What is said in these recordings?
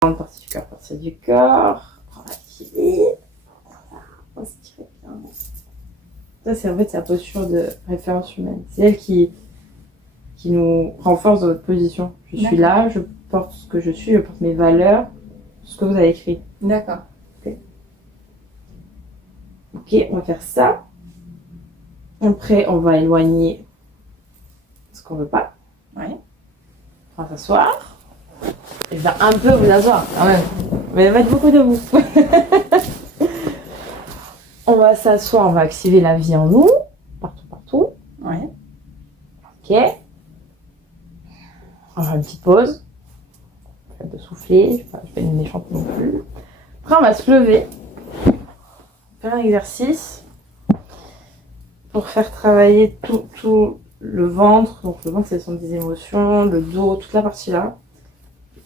Partie du corps. On va activer. On va se tirer bien. Ça, c'est en fait sa posture de référence humaine. C'est elle qui nous renforce dans notre position. Je suis là, je porte ce que je suis, je porte mes valeurs, ce que vous avez écrit. D'accord. Ok, on va faire ça. Après, on va éloigner ce qu'on veut pas. Ouais. On va s'asseoir. Et je vais un peu vous asseoir quand même. Mais mettre beaucoup de vous. On va s'asseoir, on va activer la vie en nous. Partout. Ouais. Ok. On va faire une petite pause. De souffler, je ne vais pas être méchante non plus. Après, on va se lever. Faire un exercice pour faire travailler tout le ventre. Donc le ventre, ce sont des émotions, le dos, toute la partie là.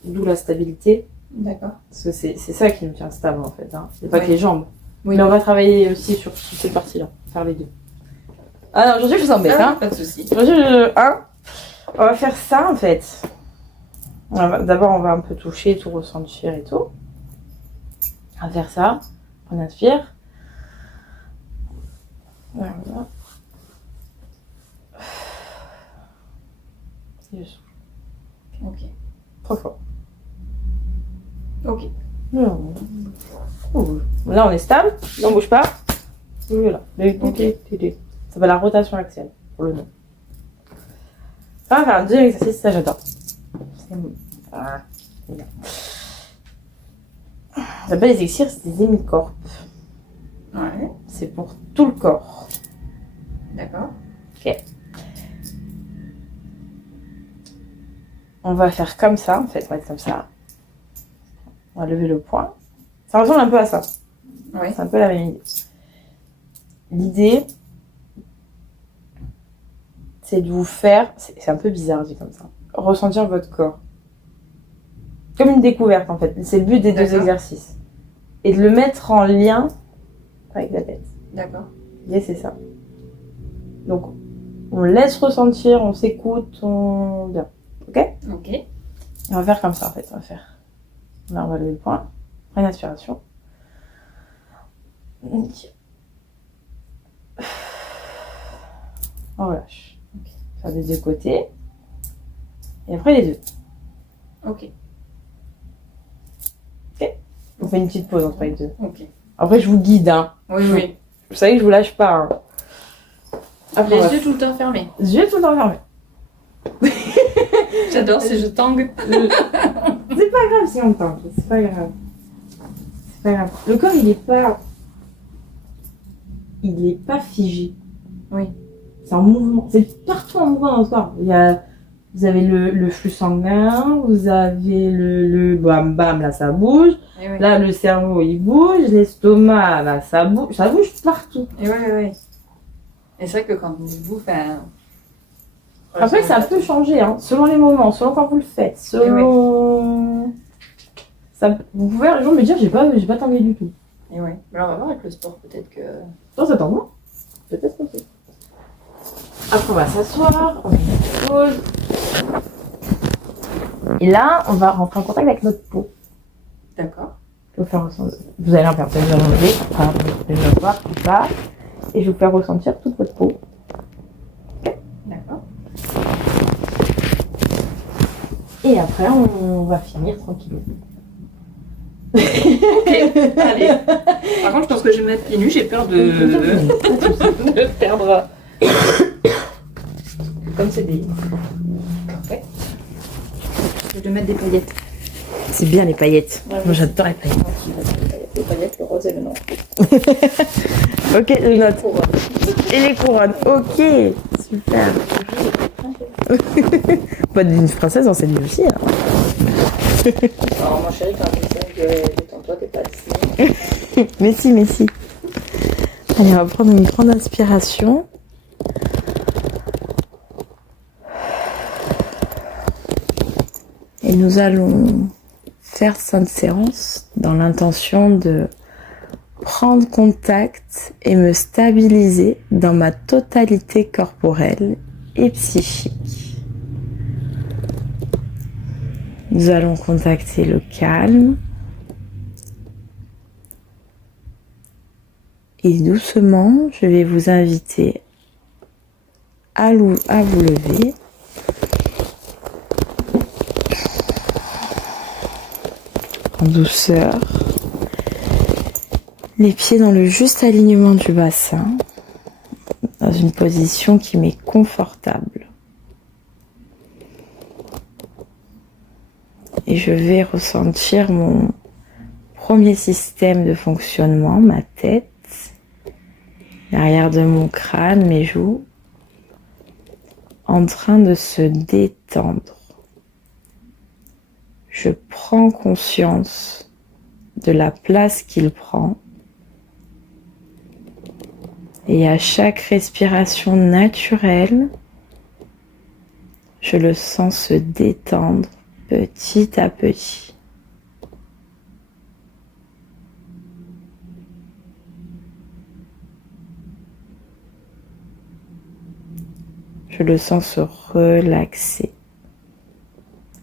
D'où la stabilité. D'accord. Parce que c'est ça qui nous tient stable en fait. Hein. C'est pas que les jambes. Oui. Mais on va travailler aussi sur cette partie-là. Faire les deux. Ah non, aujourd'hui je vous embête. Hein. Pas de soucis. Aujourd'hui, on va faire ça en fait. D'abord, on va un peu toucher, tout ressentir et tout. On va faire ça. On inspire. Voilà. Et je souffle. Ok. 3 fois. Ok. Non. Là, on est stable. Là, on bouge pas. Voilà. Ok. Ça va la rotation axiale pour le nom. On va faire un deuxième exercice, ça j'adore. Ça s'appelle les exercices des hémicorpes. Ouais. C'est pour tout le corps. D'accord. Ok. On va faire comme ça, en fait, on va être comme ça. On va lever le poing. Ça ressemble un peu à ça. Ouais. C'est un peu la même idée. L'idée, c'est de vous faire, c'est un peu bizarre dit comme ça, ressentir votre corps. Comme une découverte en fait. C'est le but des deux exercices. Et de le mettre en lien avec la tête. D'accord. L'idée c'est ça. Donc on laisse ressentir, on s'écoute, on... Bien. Ok ? Ok. Et on va faire comme ça en fait. On va faire. Là on va lever le poing. Prends une inspiration. On relâche. Okay. Faire des deux côtés. Et après les deux. Ok. Ok. On fait une petite pause entre les deux. Ok. Après je vous guide. Hein. Oui. Vous savez que je vous lâche pas. Hein. Après, les yeux tout le temps fermés. Les yeux tout le temps fermés. J'adore si je tangue. C'est pas grave si on tangue. C'est pas grave. C'est pas grave. Le corps il est pas figé. Oui. C'est en mouvement. C'est partout en mouvement dans le corps. Vous avez le flux sanguin, vous avez le bam bam, là ça bouge. Oui. Là le cerveau il bouge, l'estomac là ça bouge partout. Et oui. Et c'est vrai que quand vous faites Après ça peut changer, hein, selon les moments, selon quand vous le faites, selon... Ça, vous pouvez un jour me dire j'ai pas tangué du tout. Et ouais. Alors on va voir avec le sport peut-être que... Non, ça tangue. Peut-être aussi. Après on va s'asseoir, on va faire une pause. Et là on va rentrer en contact avec notre peau. D'accord. Vous allez en faire plaisir à manger, enfin, je vais voir tout ça. Et je vais vous faire ressentir toute votre peau. Okay. D'accord. Et après, on va finir tranquillement. Ok, allez. Par contre, je pense que je vais me mettre pieds nus, j'ai peur de perdre. Comme c'est des... Parfait. Je vais mettre des paillettes. C'est bien les paillettes. Ouais, moi j'adore les paillettes. Les paillettes, le rose et le noir. Ok, je note. Et les couronnes. Ok, super. Pas d'une princesse, on s'est dit aussi. Hein. Alors, mon chéri, quand tu sais que détends-toi, t'es pas assis. Mais si. Allez, on va prendre une grande inspiration. Et nous allons faire cette séance dans l'intention de prendre contact et me stabiliser dans ma totalité corporelle et psychique. Nous allons contacter le calme. Et doucement, je vais vous inviter à vous lever. En douceur. Les pieds dans le juste alignement du bassin. Dans une position qui m'est confortable. Et je vais ressentir mon premier système de fonctionnement, ma tête, l'arrière de mon crâne, mes joues, en train de se détendre. Je prends conscience de la place qu'il prend et à chaque respiration naturelle, je le sens se détendre petit à petit. Je le sens se relaxer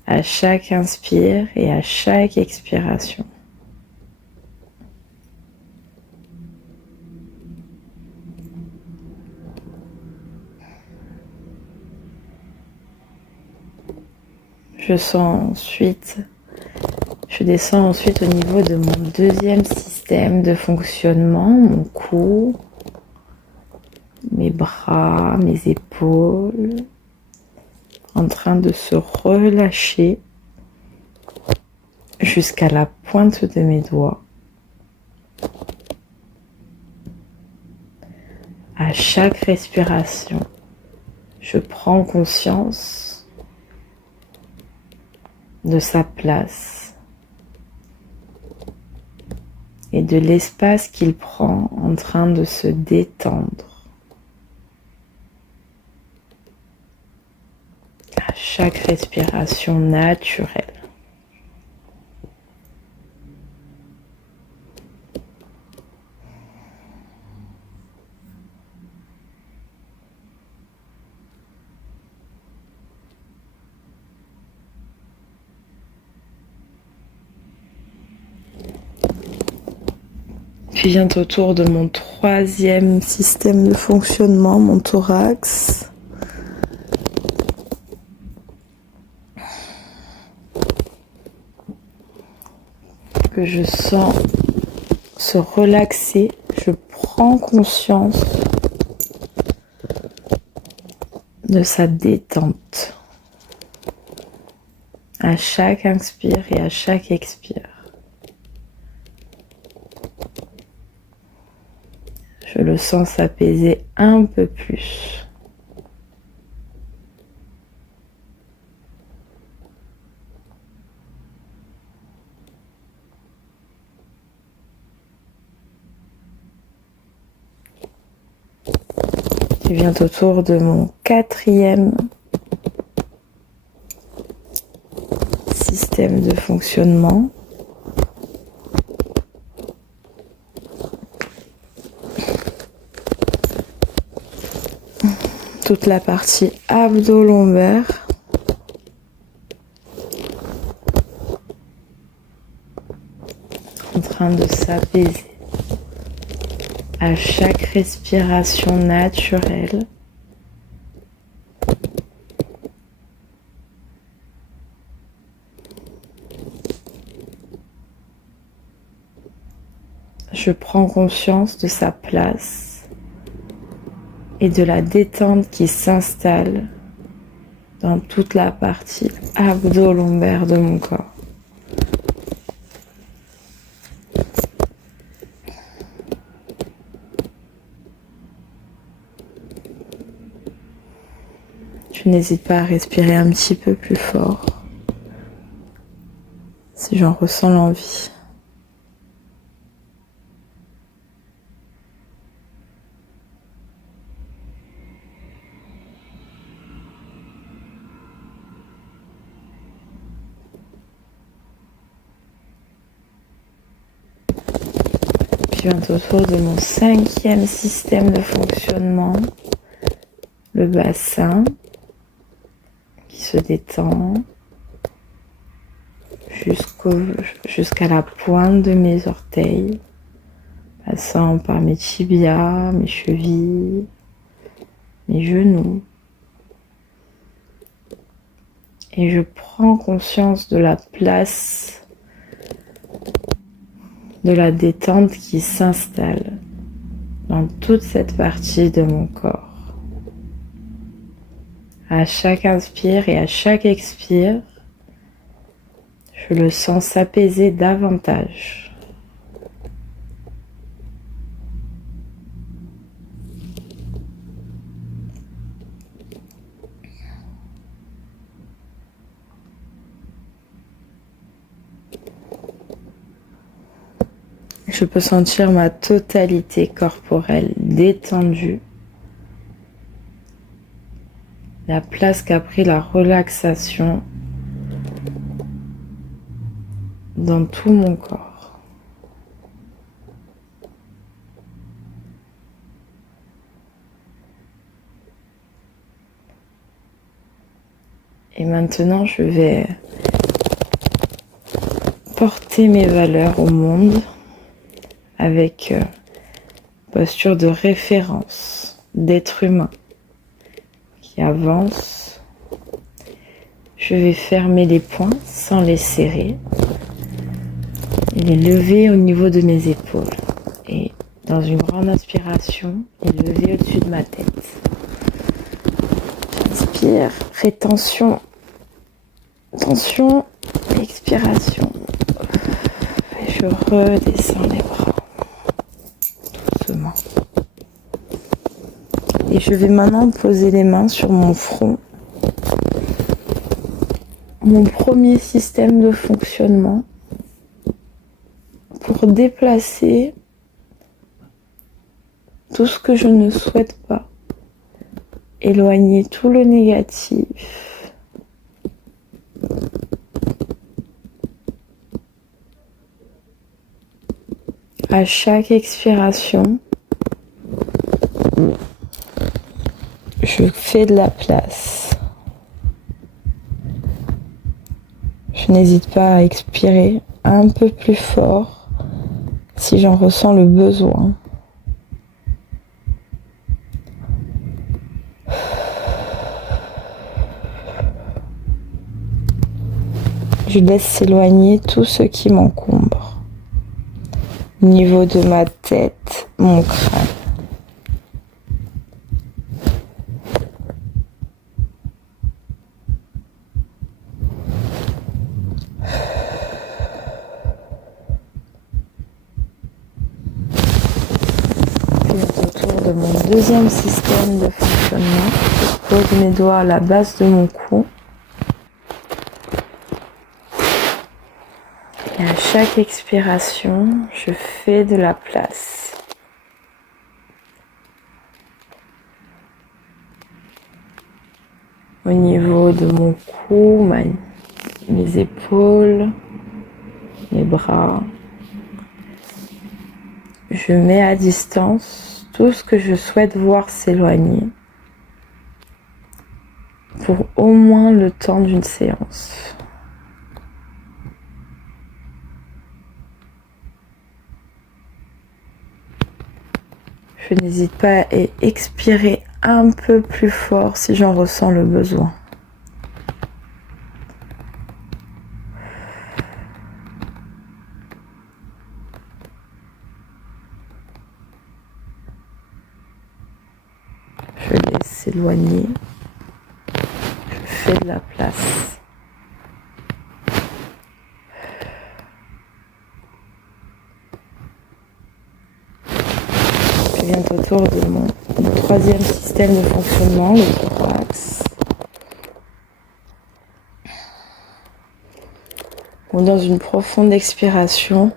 à chaque inspire et à chaque expiration. Je descends ensuite au niveau de mon deuxième système de fonctionnement, mon cou, mes bras, mes épaules, en train de se relâcher jusqu'à la pointe de mes doigts. À chaque respiration, je prends conscience de sa place et de l'espace qu'il prend en train de se détendre. À chaque respiration naturelle. Puis vient au tour de mon troisième système de fonctionnement, mon thorax. Que je sens se relaxer, je prends conscience de sa détente à chaque inspire et à chaque expire. Je le sens s'apaiser un peu plus. Il vient autour de mon quatrième système de fonctionnement. Toute la partie abdo-lombaire. En train de s'apaiser à chaque respiration naturelle. Je prends conscience de sa place et de la détente qui s'installe dans toute la partie abdo-lombaire de mon corps. Je n'hésite pas à respirer un petit peu plus fort si j'en ressens l'envie. Puis vient autour de mon cinquième système de fonctionnement, le bassin qui se détend. jusqu'à la pointe de mes orteils, passant par mes tibias, mes chevilles, mes genoux. Et je prends conscience de la place de la détente qui s'installe dans toute cette partie de mon corps. À chaque inspire et à chaque expire, je le sens s'apaiser davantage. Je peux sentir ma totalité corporelle détendue, la place qu'a pris la relaxation dans tout mon corps. Et maintenant, je vais porter mes valeurs au monde avec posture de référence d'être humain qui avance. Je vais fermer les poings sans les serrer et les lever au niveau de mes épaules. Et dans une grande inspiration, les lever au-dessus de ma tête. J'inspire, rétention, tension, expiration. Et je redescends les bras. Doucement. Et je vais maintenant poser les mains sur mon front. Mon premier système de fonctionnement pour déplacer tout ce que je ne souhaite pas, éloigner tout le négatif. À chaque expiration, je fais de la place. Je n'hésite pas à expirer un peu plus fort si j'en ressens le besoin. Je laisse s'éloigner tout ce qui m'encombre. Au niveau de ma tête, mon crâne. Autour de mon deuxième système de fonctionnement, je pose mes doigts à la base de mon cou. Et à chaque expiration, je fais de la place. Au niveau de mon cou, mes épaules, mes bras. Je mets à distance tout ce que je souhaite voir s'éloigner pour au moins le temps d'une séance. Je n'hésite pas à expirer un peu plus fort si j'en ressens le besoin. Je laisse s'éloigner. Je fais de la place. Je viens autour de mon troisième système de fonctionnement, le thorax. Ou dans une profonde expiration,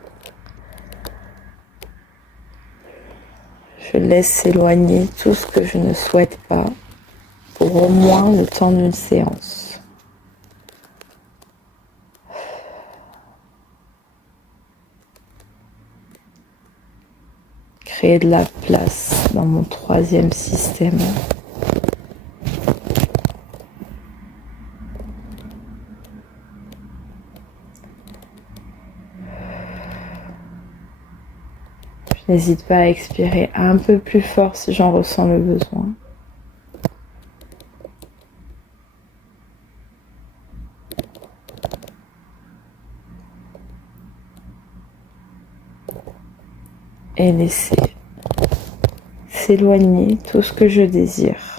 je laisse s'éloigner tout ce que je ne souhaite pas pour au moins le temps d'une séance. Créer de la place dans mon troisième système. N'hésite pas à expirer un peu plus fort si j'en ressens le besoin. Et laisser s'éloigner tout ce que je désire.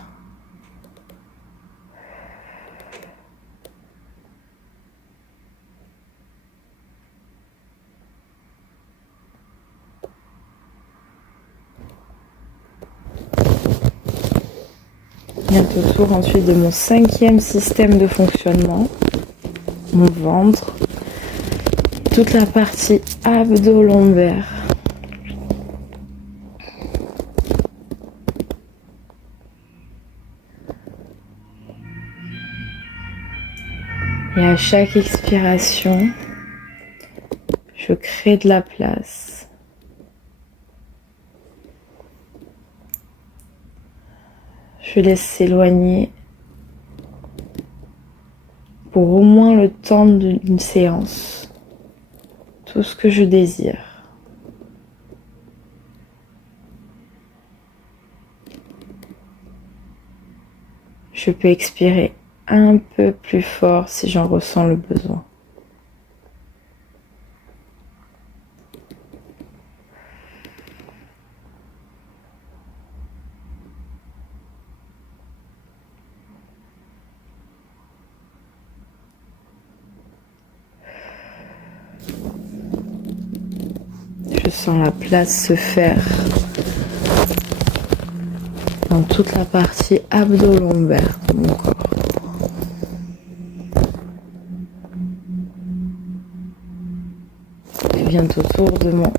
Bientôt tour ensuite de mon 5e système de fonctionnement, mon ventre, toute la partie abdo-lombaire. Et à chaque expiration, je crée de la place. Je laisse s'éloigner pour au moins le temps d'une séance tout ce que je désire. Je peux expirer un peu plus fort si j'en ressens le besoin. Je sens la place se faire dans toute la partie abdo-lombaire de mon corps. Et bientôt autour de mon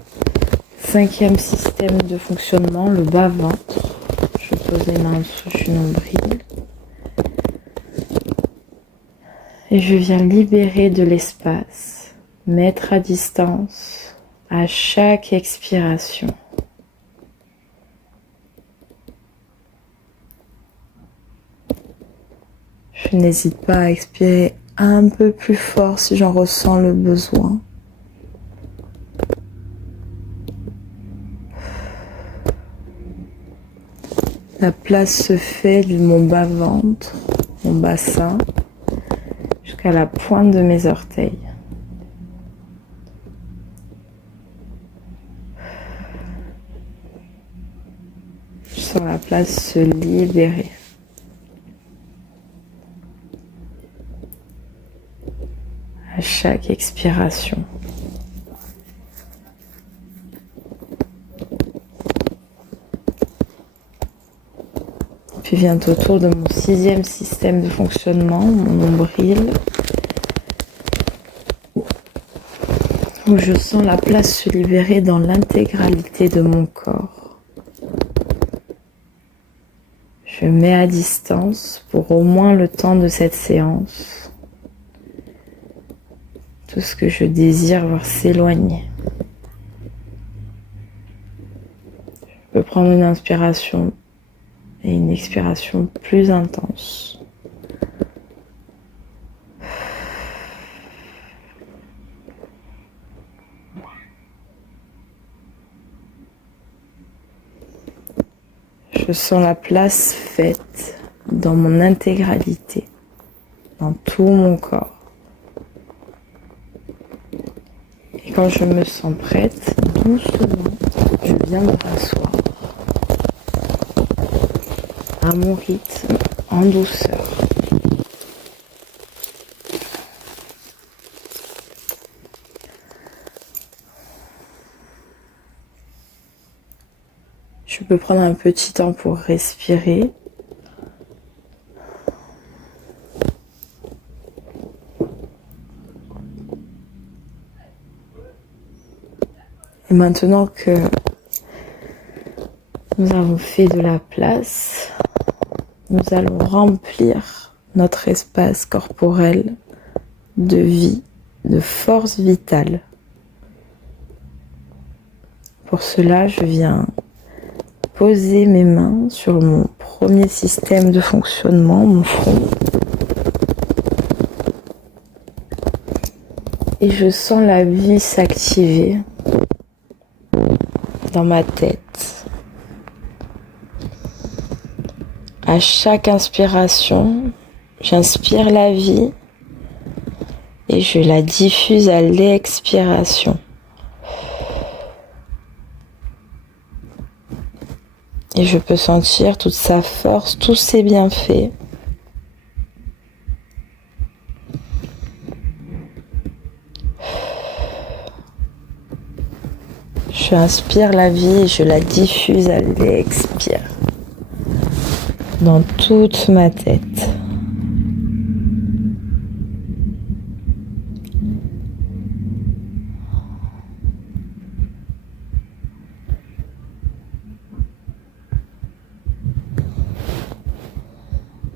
5e système de fonctionnement, le bas-ventre. Je pose les mains sous du nombril. Et je viens libérer de l'espace, mettre à distance à chaque expiration. Je n'hésite pas à expirer un peu plus fort si j'en ressens le besoin. La place se fait de mon bas-ventre, mon bassin, jusqu'à la pointe de mes orteils. Je sens la place se libérer. À chaque expiration. Puis vient au tour de mon 6e système de fonctionnement, mon nombril, où je sens la place se libérer dans l'intégralité de mon corps. Je mets à distance pour au moins le temps de cette séance tout ce que je désire voir s'éloigner. Je peux prendre une inspiration et une expiration plus intense. Je sens la place faite dans mon intégralité, dans tout mon corps. Et quand je me sens prête, doucement, je viens me rasseoir à mon rythme, en douceur. Je peux prendre un petit temps pour respirer. Et maintenant que nous avons fait de la place, nous allons remplir notre espace corporel de vie, de force vitale. Pour cela, je viens poser mes mains sur mon premier système de fonctionnement, mon front. Et je sens la vie s'activer. dans ma tête. À chaque inspiration, j'inspire la vie et je la diffuse à l'expiration. Et je peux sentir toute sa force, tous ses bienfaits. Je inspire la vie et je la diffuse à l'expire. Dans toute ma tête.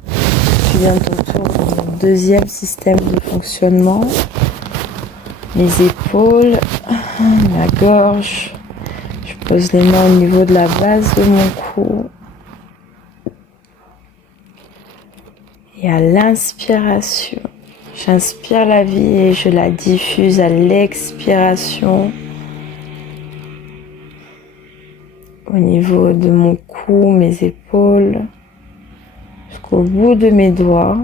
Je suis bientôt autour de mon deuxième système de fonctionnement. Les épaules, la gorge. Je pose les mains au niveau de la base de mon cou. Et à l'inspiration, j'inspire la vie et je la diffuse à l'expiration. Au niveau de mon cou, mes épaules, jusqu'au bout de mes doigts.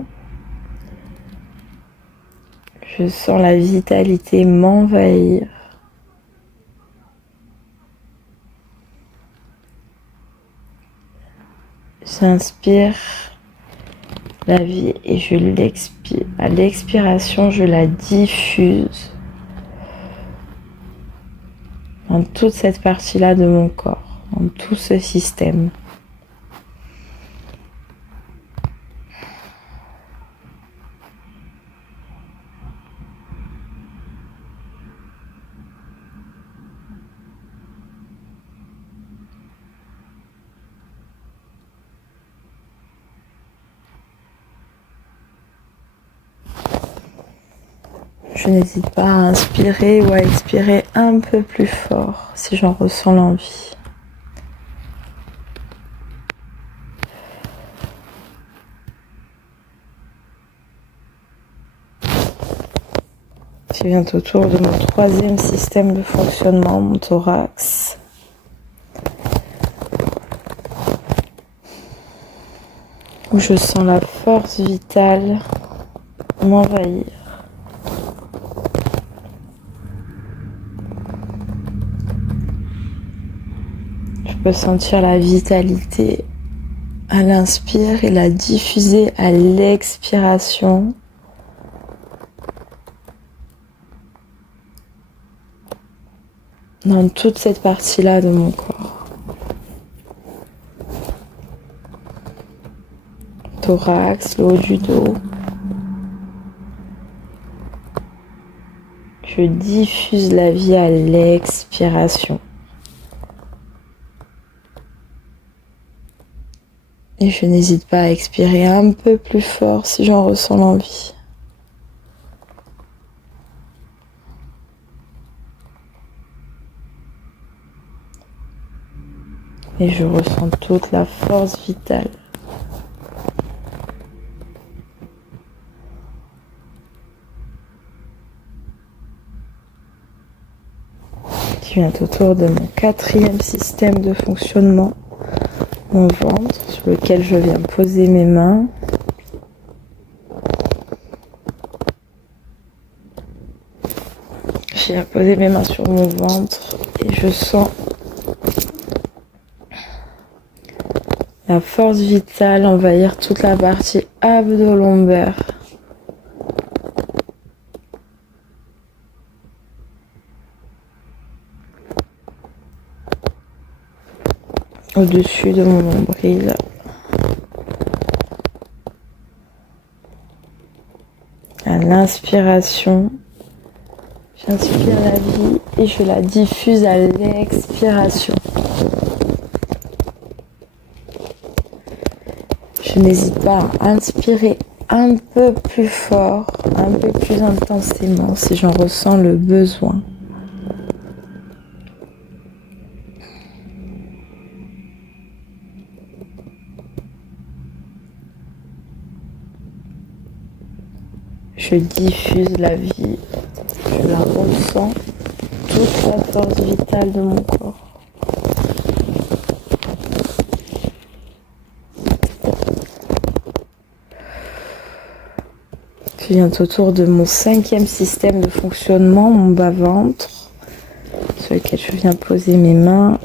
Je sens la vitalité m'envahir. J'inspire la vie et je l'expire. À l'expiration, je la diffuse dans toute cette partie-là de mon corps, dans tout ce système. Je n'hésite pas à inspirer ou à expirer un peu plus fort si j'en ressens l'envie. Je viens autour de mon troisième système de fonctionnement, mon thorax. Où je sens la force vitale m'envahir. Je peux sentir la vitalité à l'inspire et la diffuser à l'expiration. Dans toute cette partie-là de mon corps. Thorax, le haut du dos. Je diffuse la vie à l'expiration. Et je n'hésite pas à expirer un peu plus fort si j'en ressens l'envie. Et je ressens toute la force vitale. Je viens autour de mon quatrième système de fonctionnement, mon ventre, sur lequel je viens poser mes mains. Je viens poser mes mains sur mon ventre et je sens la force vitale envahir toute la partie abdo-lombaire. Au-dessus de mon nombril. À l'inspiration, j'inspire la vie et je la diffuse à l'expiration. Je n'hésite pas à inspirer un peu plus fort, un peu plus intensément si j'en ressens le besoin. Je diffuse la vie, je la ressens, toute la force vitale de mon corps. viens autour de mon 5e système de fonctionnement, mon bas-ventre, sur lequel je viens poser mes mains.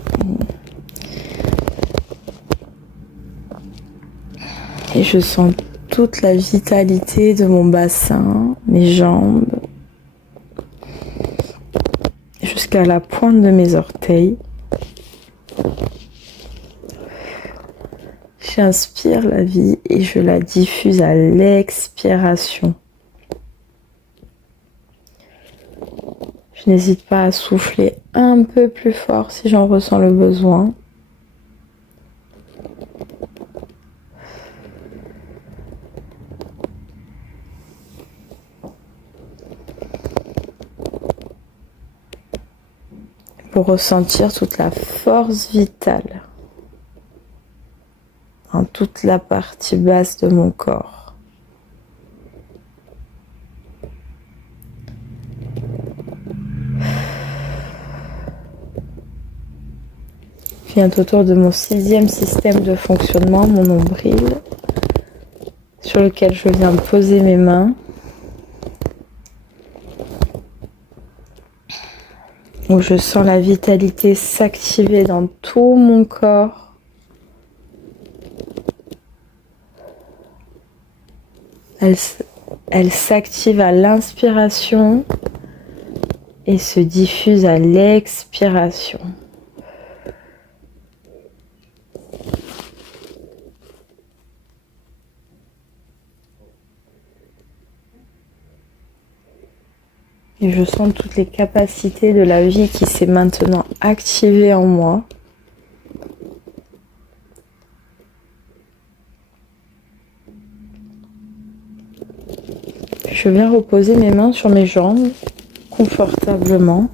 Et je sens toute la vitalité de mon bassin, mes jambes, jusqu'à la pointe de mes orteils. J'inspire la vie et je la diffuse à l'expiration. Je n'hésite pas à souffler un peu plus fort si j'en ressens le besoin. Pour ressentir toute la force vitale en toute la partie basse de mon corps. Je viens autour de mon 6e système de fonctionnement, mon nombril, sur lequel je viens poser mes mains. Où je sens la vitalité s'activer dans tout mon corps. Elle s'active à l'inspiration et se diffuse à l'expiration. Et je sens toutes les capacités de la vie qui s'est maintenant activée en moi. Je viens reposer mes mains sur mes jambes confortablement.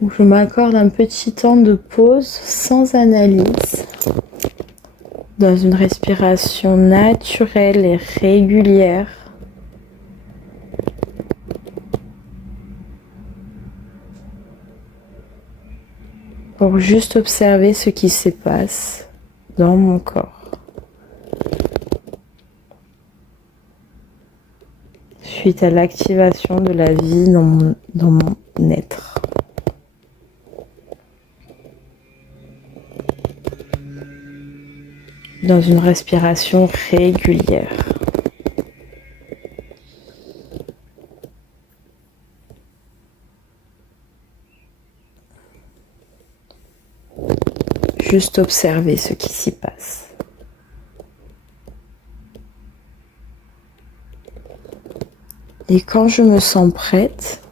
Où je m'accorde un petit temps de pause sans analyse. Dans une respiration naturelle et régulière. Pour juste observer ce qui se passe dans mon corps. Suite à l'activation de la vie dans mon être. Dans une respiration régulière. Juste observer ce qui s'y passe. Et quand je me sens prête,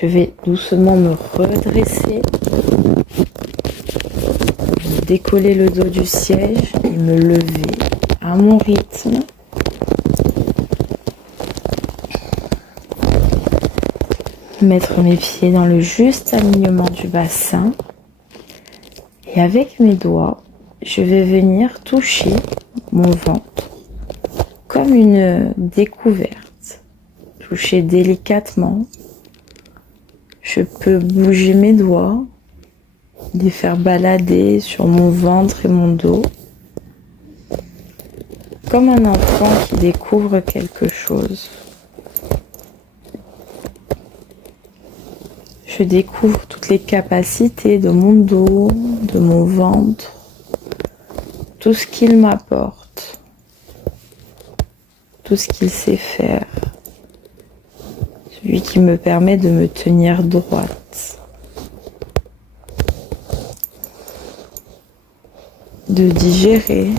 je vais doucement me redresser, décoller le dos du siège et me lever à mon rythme. Mettre mes pieds dans le juste alignement du bassin. Et avec mes doigts, je vais venir toucher mon ventre comme une découverte. Toucher délicatement. Je peux bouger mes doigts, les faire balader sur mon ventre et mon dos. Comme un enfant qui découvre quelque chose. Je découvre toutes les capacités de mon dos, de mon ventre, tout ce qu'il m'apporte, tout ce qu'il sait faire, celui qui me permet de me tenir droite, de digérer,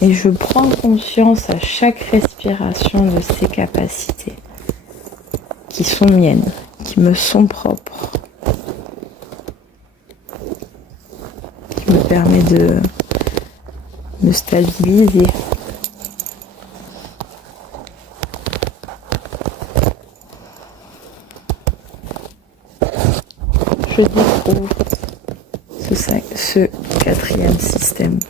et je prends conscience à chaque respiration de ces capacités qui sont miennes, qui me sont propres, qui me permet de me stabiliser. Je découvre ce 4e système.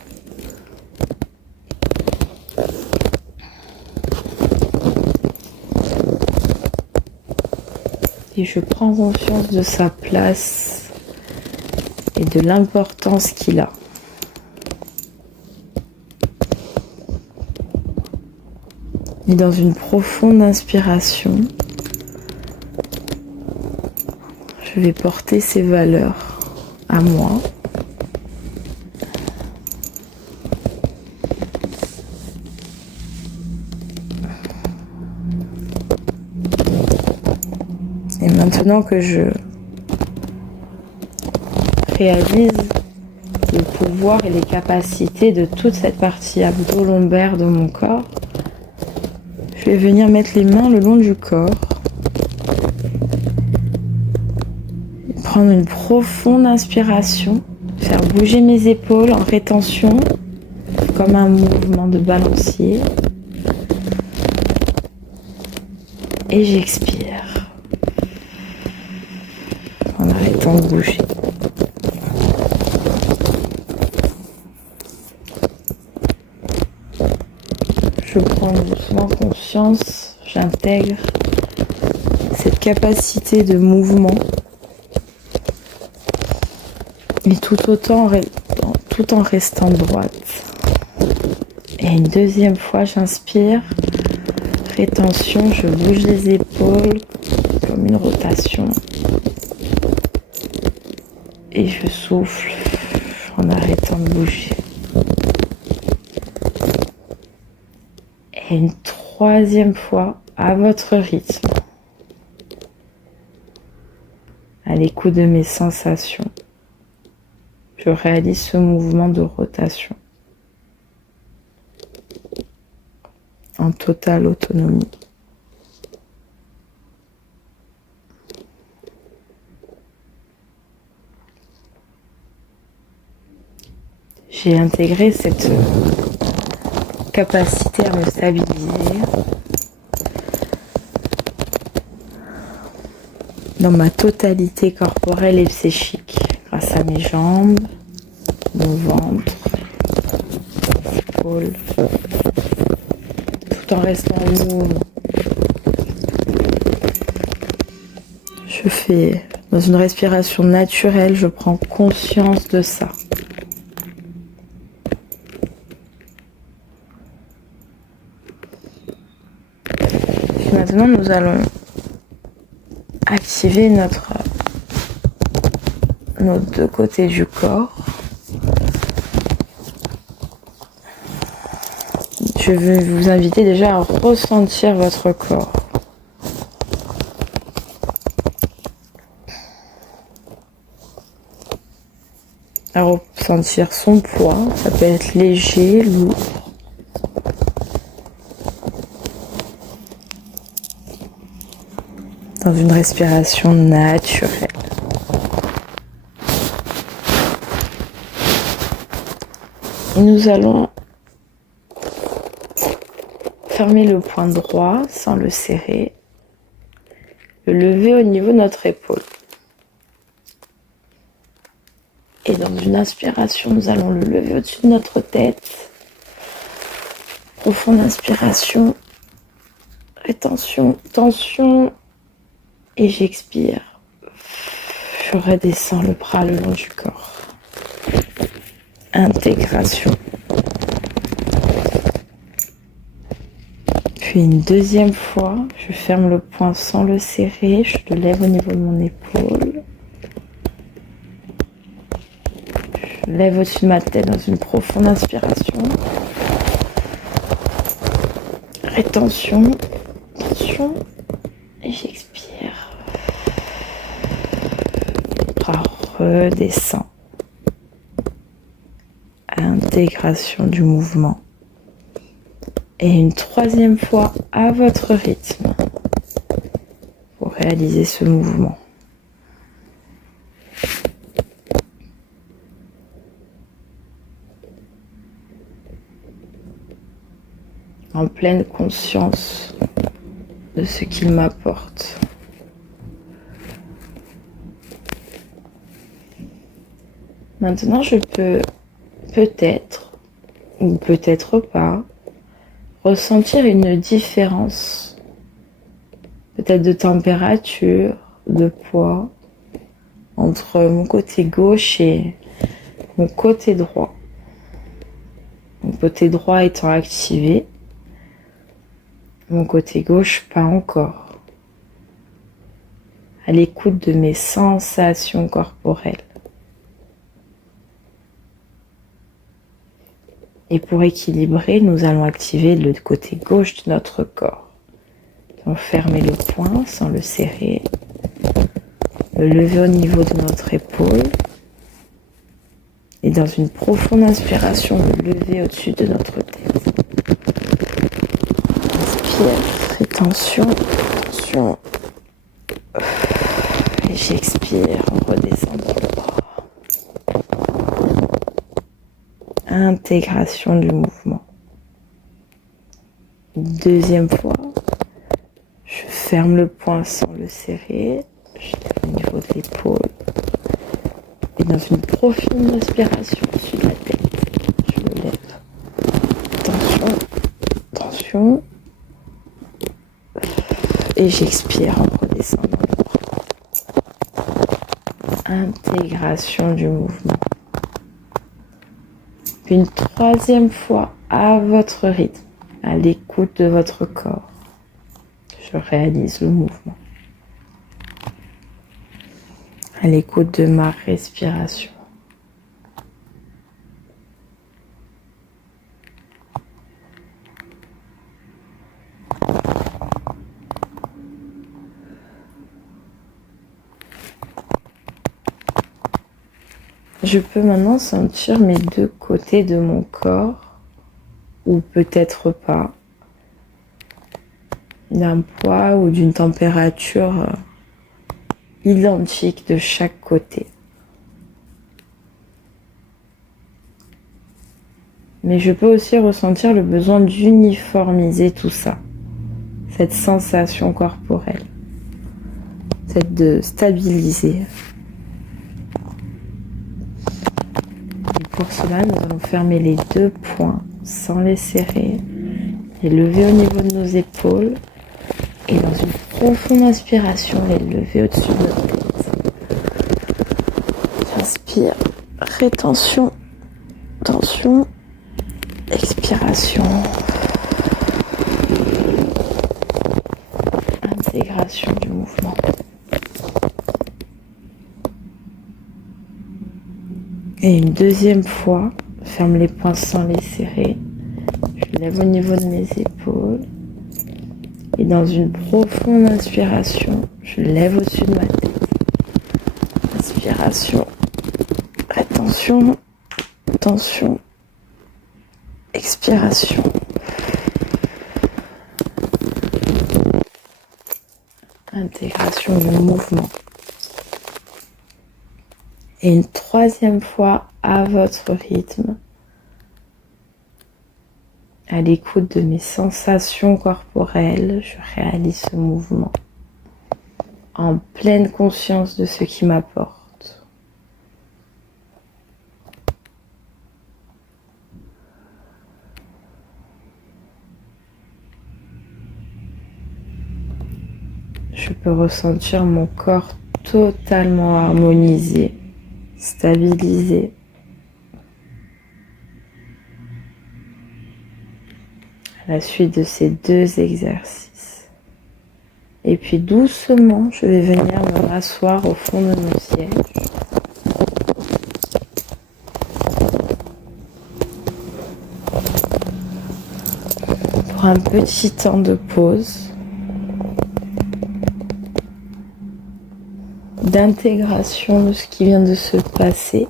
Et je prends conscience de sa place et de l'importance qu'il a. Et dans une profonde inspiration, je vais porter ces valeurs à moi. Et maintenant que je réalise le pouvoir et les capacités de toute cette partie abdo-lombaire de mon corps, je vais venir mettre les mains le long du corps. Prendre une profonde inspiration, faire bouger mes épaules en rétention, comme un mouvement de balancier. Et j'expire, en arrêtant de bouger. Je prends doucement conscience, j'intègre cette capacité de mouvement. Et tout en restant droite. Et une deuxième fois, j'inspire. Rétention, je bouge les épaules comme une rotation. Et je souffle en arrêtant de bouger. Et une troisième fois, à votre rythme. À l'écoute de mes sensations. Je réalise ce mouvement de rotation en totale autonomie. J'ai intégré cette capacité à me stabiliser dans ma totalité corporelle et psychique. Grâce à mes jambes, mon ventre, mes épaules, tout en restant en mouvement. Je fais dans une respiration naturelle, je prends conscience de ça. Puis maintenant, nous allons activer nos deux côtés du corps. Je vais vous inviter déjà à ressentir votre corps. À ressentir son poids, ça peut être léger, lourd. Dans une respiration naturelle. Et nous allons fermer le poing droit sans le serrer, le lever au niveau de notre épaule. Et dans une inspiration, nous allons le lever au-dessus de notre tête. Profonde inspiration, rétention, tension, et j'expire. Je redescends le bras le long du corps. Intégration. Puis une deuxième fois, je ferme le poing sans le serrer, je le lève au niveau de mon épaule. Je lève au-dessus de ma tête dans une profonde inspiration. Rétention, tension, et j'expire. Le bras redescend. Intégration du mouvement. Et une troisième fois à votre rythme pour réaliser ce mouvement. En pleine conscience de ce qu'il m'apporte. Maintenant, je peux peut-être, ou peut-être pas, ressentir une différence, peut-être de température, de poids, entre mon côté gauche et mon côté droit. Mon côté droit étant activé, Mon côté gauche, pas encore. À l'écoute de mes sensations corporelles. Et pour équilibrer, nous allons activer le côté gauche de notre corps. Donc fermer le poing sans le serrer. Le lever au niveau de notre épaule. Et dans une profonde inspiration, le lever au-dessus de notre tête. Inspire, rétention, tension. Et j'expire en redescendant le bras. Intégration du mouvement. Deuxième fois, je ferme le poing sans le serrer. Je lève au niveau de l'épaule. Et dans une profonde inspiration au-dessus de la tête, je le lève. Tension, tension. Et j'expire en redescendant le bras. Intégration du mouvement. Une troisième fois à votre rythme, à l'écoute de votre corps. Je réalise le mouvement. À l'écoute de ma respiration. Je peux maintenant sentir mes deux côtés de mon corps, ou peut-être pas, d'un poids ou d'une température identique de chaque côté. Mais je peux aussi ressentir le besoin d'uniformiser tout ça, cette sensation corporelle, cette de stabiliser. Et pour cela, nous allons fermer les deux poings sans les serrer, les lever au niveau de nos épaules et dans une profonde inspiration, les lever au-dessus de notre tête. J'inspire, rétention, tension, expiration, intégration du mouvement. Et une deuxième fois, ferme les poings sans les serrer. Je lève au niveau de mes épaules. Et dans une profonde inspiration, je lève au-dessus de ma tête. Inspiration, rétention, tension, expiration. Intégration du mouvement. Et une troisième fois à votre rythme, à l'écoute de mes sensations corporelles, je réalise ce mouvement en pleine conscience de ce qui m'apporte. Je peux ressentir mon corps totalement harmonisé, stabilisé. À la suite de ces deux exercices. Et puis doucement, je vais venir me rasseoir au fond de mon siège. Pour un petit temps de pause, d'intégration de ce qui vient de se passer,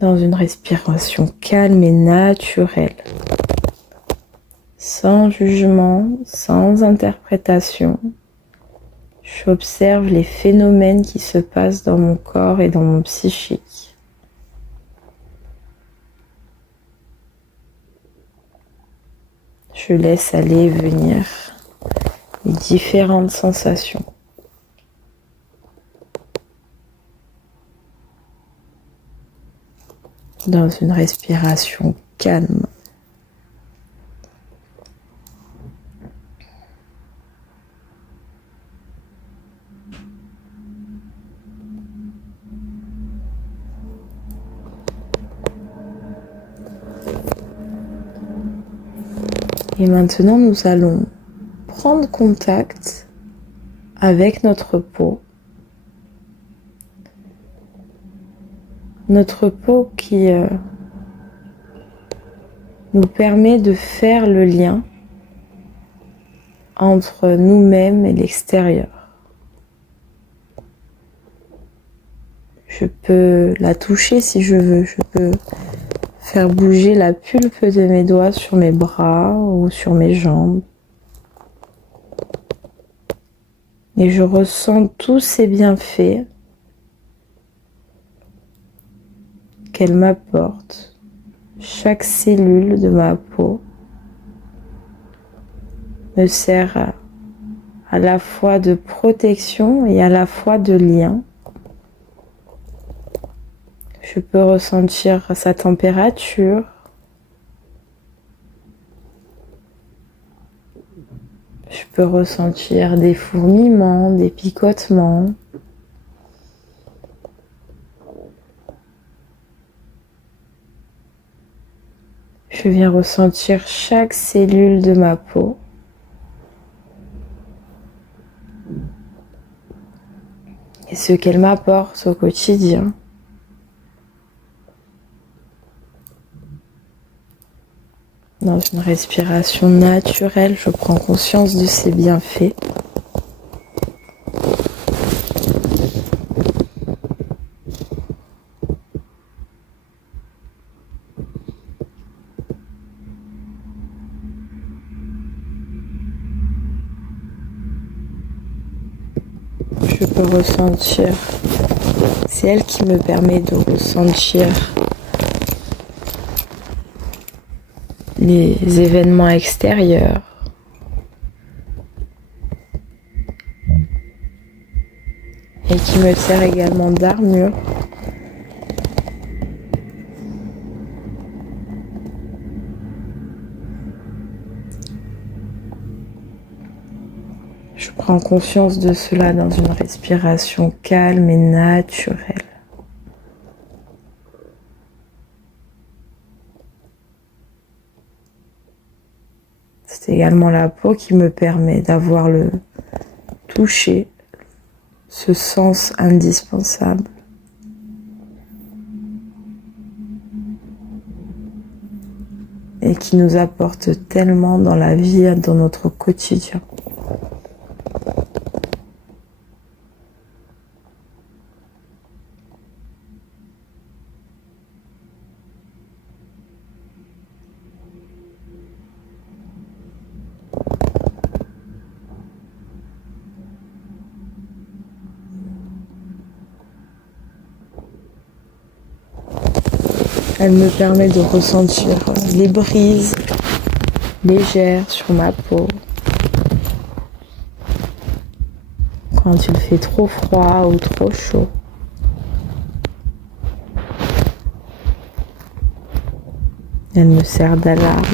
dans une respiration calme et naturelle, sans jugement, sans interprétation. J'observe les phénomènes qui se passent dans mon corps et dans mon psychique. Je laisse aller et venir les différentes sensations. Dans une respiration calme. Et maintenant, nous allons prendre contact avec notre peau. Notre peau qui nous permet de faire le lien entre nous-mêmes et l'extérieur. Je peux la toucher si je veux, je peux faire bouger la pulpe de mes doigts sur mes bras ou sur mes jambes. Et je ressens tous ces bienfaits qu'elle m'apporte. Chaque cellule de ma peau me sert à la fois de protection et à la fois de lien. Je peux ressentir sa température. Je peux ressentir des fourmillements, des picotements. Je viens ressentir chaque cellule de ma peau. Et ce qu'elle m'apporte au quotidien. Dans une respiration naturelle, je prends conscience de ses bienfaits. Je peux ressentir, c'est elle qui me permet de ressentir les événements extérieurs. Et qui me sert également d'armure. Je prends conscience de cela dans une respiration calme et naturelle. C'est également la peau qui me permet d'avoir le toucher, ce sens indispensable. Et qui nous apporte tellement dans la vie, dans notre quotidien. Elle me permet de ressentir les brises légères sur ma peau. Quand il fait trop froid ou trop chaud. Elle me sert d'alarme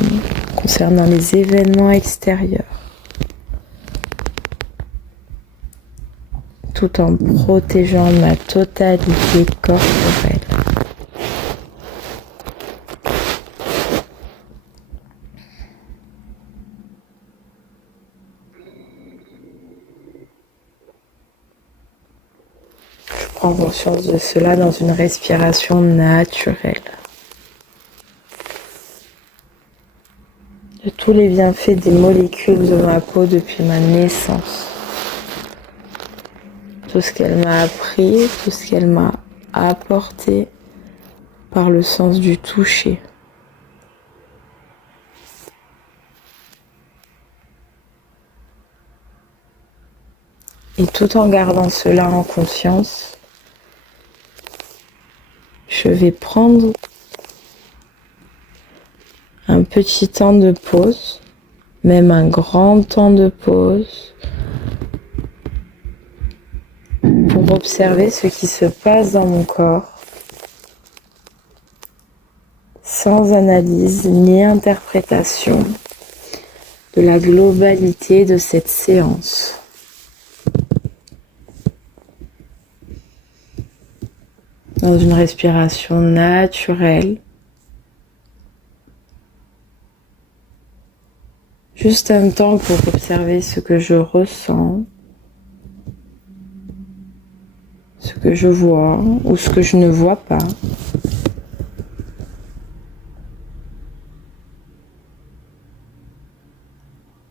concernant les événements extérieurs. Tout en protégeant ma totalité corporelle. Je prends conscience de cela dans une respiration naturelle. De tous les bienfaits des molécules de ma peau depuis ma naissance. Tout ce qu'elle m'a appris, tout ce qu'elle m'a apporté par le sens du toucher. Et tout en gardant cela en conscience, je vais prendre un petit temps de pause, même un grand temps de pause, pour observer ce qui se passe dans mon corps, sans analyse ni interprétation de la globalité de cette séance. Dans une respiration naturelle, Juste un temps pour observer ce que je ressens, ce que je vois ou ce que je ne vois pas.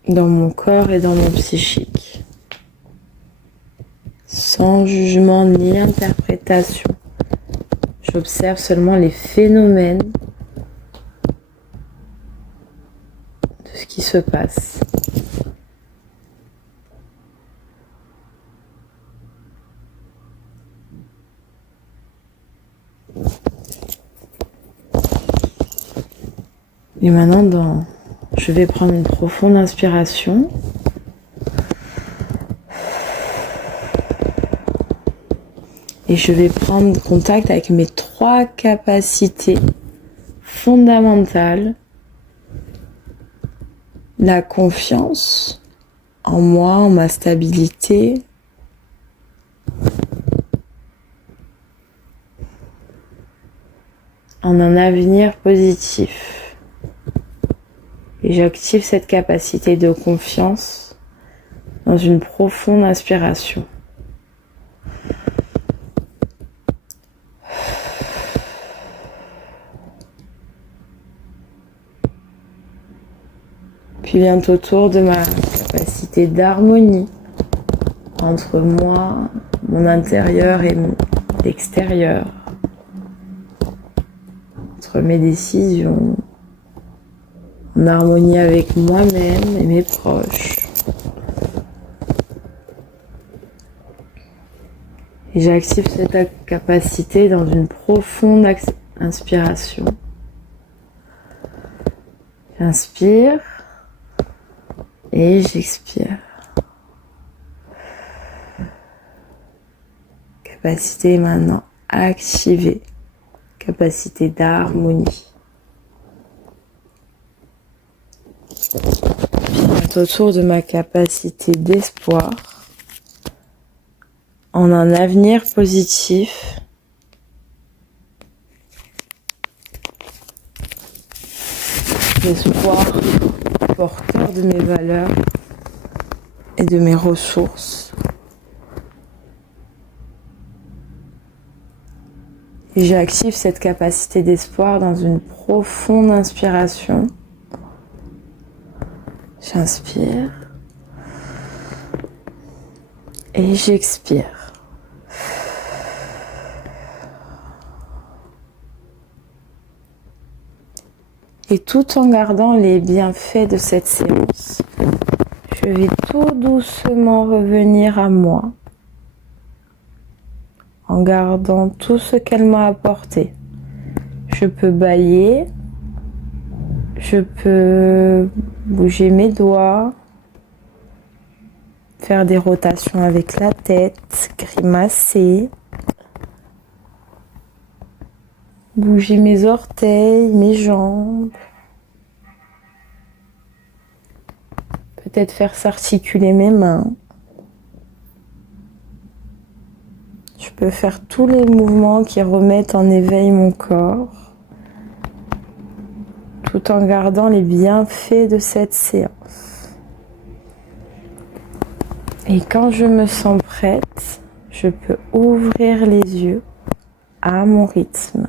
Dans mon corps et dans mon psychique. Sans jugement ni interprétation. J'observe seulement les phénomènes de ce qui se passe. Et maintenant, je vais prendre une profonde inspiration. Et je vais prendre contact avec mes 3 capacités fondamentales. La confiance en moi, en ma stabilité. En un avenir positif. Et j'active cette capacité de confiance dans une profonde inspiration. Puis vient au tour de ma capacité d'harmonie entre moi, mon intérieur et l'extérieur, entre mes décisions, en harmonie avec moi-même et mes proches. Et j'active cette capacité dans une profonde inspiration. J'inspire. Et j'expire. Capacité maintenant activée. Capacité d'harmonie. Puis autour de ma capacité d'espoir. En un avenir positif. L'espoir porteur de mes valeurs et de mes ressources. Et j'active cette capacité d'espoir dans une profonde inspiration. J'inspire et j'expire. Et tout en gardant les bienfaits de cette séance, je vais tout doucement revenir à moi, en gardant tout ce qu'elle m'a apporté. Je peux bâiller, je peux bouger mes doigts, faire des rotations avec la tête, grimacer, bouger mes orteils, mes jambes. Peut-être faire s'articuler mes mains. Je peux faire tous les mouvements qui remettent en éveil mon corps, tout en gardant les bienfaits de cette séance. Et quand je me sens prête, je peux ouvrir les yeux à mon rythme.